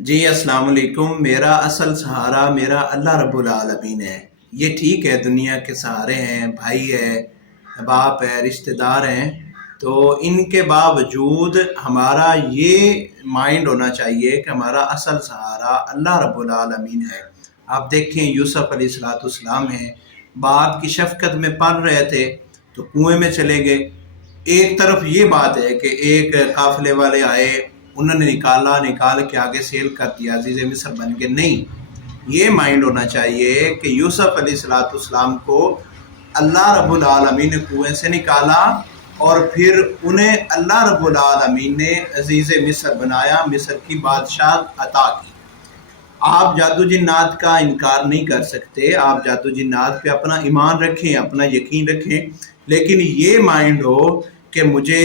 جی अस्सलाम वालेकुम। मेरा असल सहारा मेरा अल्लाह रब्बुल आलमीन है। ये ठीक है, दुनिया के सहारे हैं, भाई है, बाप है, रिश्तेदार हैं, तो इनके बावजूद हमारा ये माइंड होना चाहिए कि हमारा असल सहारा अल्लाह रब्बुल आलमीन है। आप देखें, यूसुफ अलैहिस्सलाम हैं, बाप की शफकत में पल रहे थे तो कुएं में चले गए। एक तरफ ये बात है कि एक काफिले वाले आए, उन्होंने निकाल के आगे सेल कर दिया, अजीज़ मिस्र बन के। नहीं, ये माइंड होना चाहिए कि यूसुफ अलैहिस्सलाम को अल्लाह रब्बुल आलमीन ने कुएं से निकाला और फिर उन्हें अल्लाह रब्बुल आलमीन ने अजीज़ मिस्र बनाया, मिस्र की बादशाह अता की। आप जादू जिन्नात का इनकार नहीं कर सकते, आप जादू जिन्नात पे अपना ईमान रखें, अपना यकीन रखें, लेकिन ये माइंड हो कि मुझे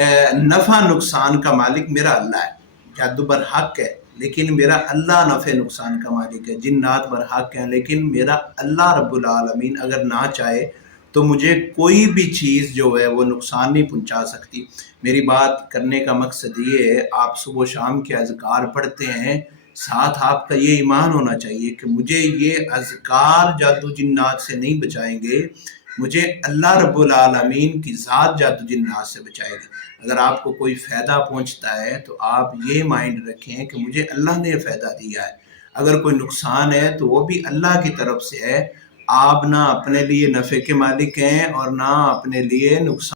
नफ़ा नुकसान का मालिक मेरा अल्लाह है। जादू बरहक है लेकिन मेरा अल्लाह नफ़े नुकसान का मालिक है। जिन्नात बरहक हैं लेकिन मेरा अल्लाह रब्बुल आलमीन अगर ना चाहे तो मुझे कोई भी चीज़ जो है वो नुकसान नहीं पहुंचा सकती। मेरी बात करने का मकसद ये है, आप सुबह शाम के अज़कार पढ़ते हैं, साथ आपका ये ईमान होना चाहिए कि मुझे ये अज़कार जादू जिन्नात से नहीं बचाएंगे, मुझे अल्लाह रब्बुल आलमीन की ज़ात जादू जिन्नात से बचाएगी। अगर आपको कोई फ़ायदा पहुंचता है तो आप ये माइंड रखें कि मुझे अल्लाह ने फ़ायदा दिया है। अगर कोई नुकसान है तो वो भी अल्लाह की तरफ से है। आप ना अपने लिए नफ़े के मालिक हैं और ना अपने लिए नुकसान